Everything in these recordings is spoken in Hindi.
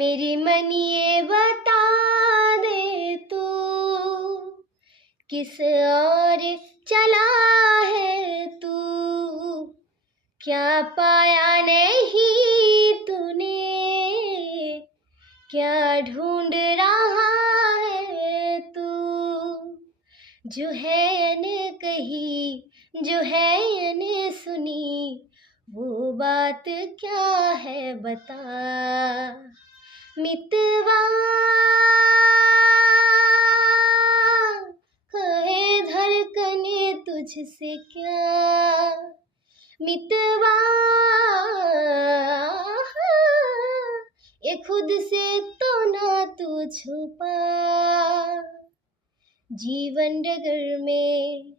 मेरी मन ये बता दे तू किस और चला है तू, क्या पाया नहीं तूने, क्या ढूंढ रहा है तू। जो है न कही, जो है न सुनी, वो बात क्या है बता। मितवा कहे धड़कने तुझसे क्या, मितवा ये खुद से तो ना तू छुपा। जीवन डगर में,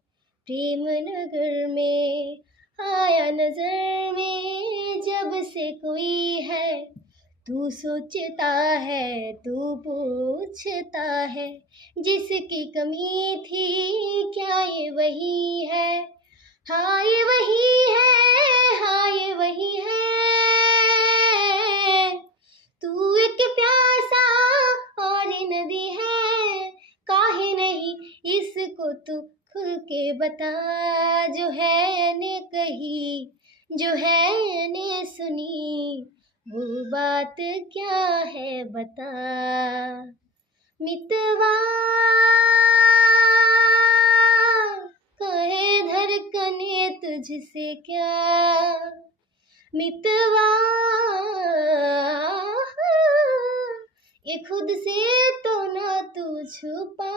प्रेम नगर में, आया नजर में जब से कोई है। तू सोचता है, तू पूछता है, जिसकी कमी थी क्या ये वही है। हाँ ये वही है, हाँ ये वही है। तू एक प्यासा और नदी है, काहे नहीं इसको तू खुल के बता। जो है ने कही, जो है ने सुनी, वो बात क्या है बता। मितवा कहे धड़कने तुझसे क्या, मितवा ये खुद से तो ना तू छुपा।